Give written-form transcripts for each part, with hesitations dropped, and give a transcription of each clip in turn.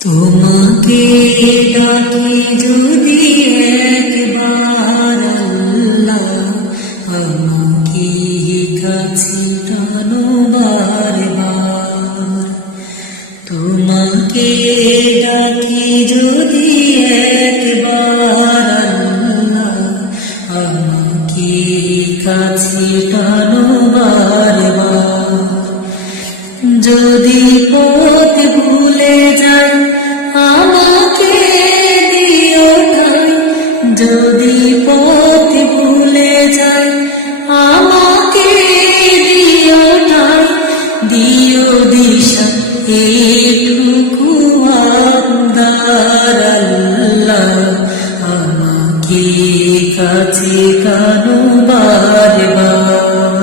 তোমাকে ডাকি যদি একবার আল্লাহ, আমাকে কাছে টানো বারবার। তোমাকে ডাকি যদি একবার আল্লাহ, আমাকে কাছে টানো বারবার। যদি পথ ভুলে যাই আমাকে দিও ঠাই, যদি পথ ভুলে যাই আমাকে দিও ঠাই, দিও দিশা এইটুকু আন্দার আল্লাহ, আমাকে কাছে টানো বারবার।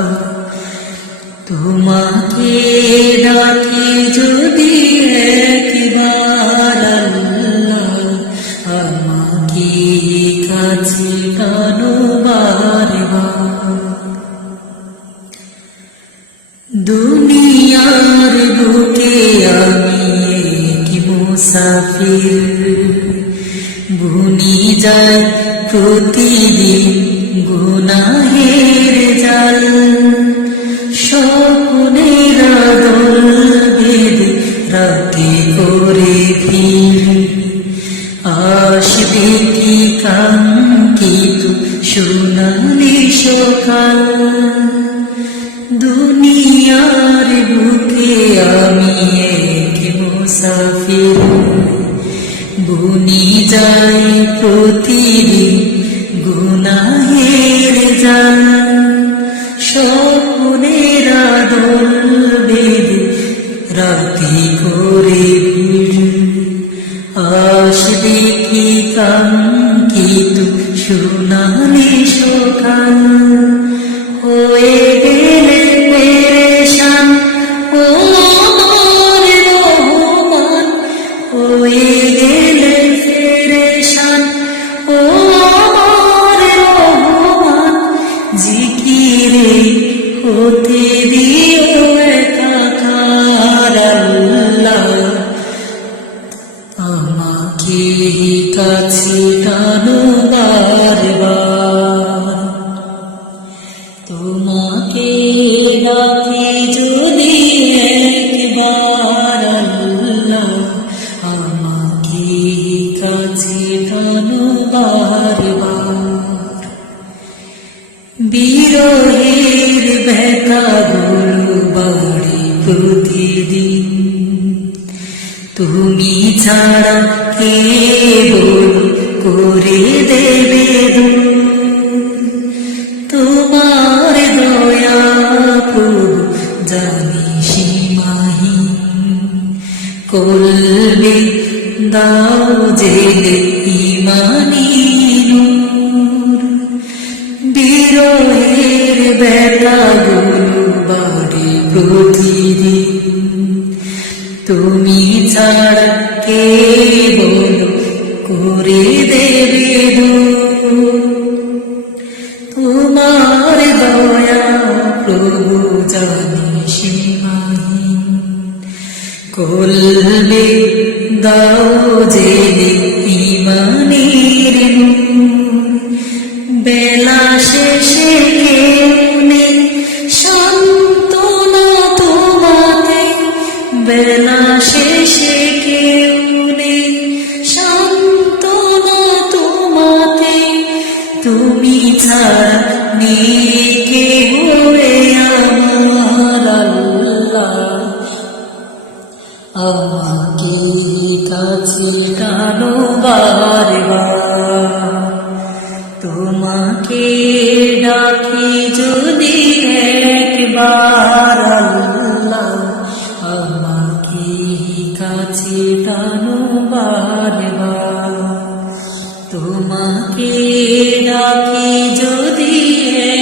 তোমাকে ডাকি যদি একবার আল্লাহ, আমাকে কাছে টানো বারবার। দুনিয়ার বুকে আমি এক মুসাফির, বুনি যায় প্রতিদিন গুনাহের জাল। স্বপ্নের দল বেঁধে রাতে করে ভিড়, আসবে কি কাঙ্ক্ষিত সোনালি সকাল। দুনিয়ার বুকে আমি এক মুসাফির, বুনি যাই প্রতিদিন গুনাহের জাল। স্বপ্নের দল বেঁধে রাতে করে ভিড়, আসবে কি কাঙ্ক্ষিত সোনালি সকাল। হয়ে গেলে পেরেশান ও আমার রহমান, হয়ে গেলে পেরেশান ও আমার রহমান। জিকিরে হতে দিও একাকার আল্লাহ, আমাকে কাছে টানো বারবার। তোমাকে ডাকি যদি একবার আল্লাহ, আমাকে কাছে টানো বারবার। বিরহের ব্যথাগুলো বাড়ে প্রতিদিন, তুমি ছাড়া কে বল করে দেবে দূর। তোমার দয়া প্রভু জানি সীমাহীন, কলবে দাও জেলে ইমানি নূর। বিরহের ব্যথাগুলো বাড়ে প্রতিদিন, তুমি ছাড়া কে বল করে দেবে দূর। তোমার দয়া প্রভু জানি সীমাহীন, কলবে দাও জেলে ইমানের নূর। বেলা শেষে কেউ নেই সান্ত্বনা তোমাতে, বেলা শেষে কেউ নেই সান্ত্বনা তোমাতে। তুমি ছাড়া নেই কেহ আমার আল্লাহ, আমাকে কাছে টানো বারবার। তোমাকে ডাকি যদি একবার আল্লাহ, আমাকে কাছে টানো বারবার। তোমাকে ডাকি যদি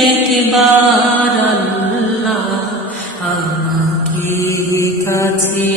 একবার আল্লাহ, আমাকে কাছে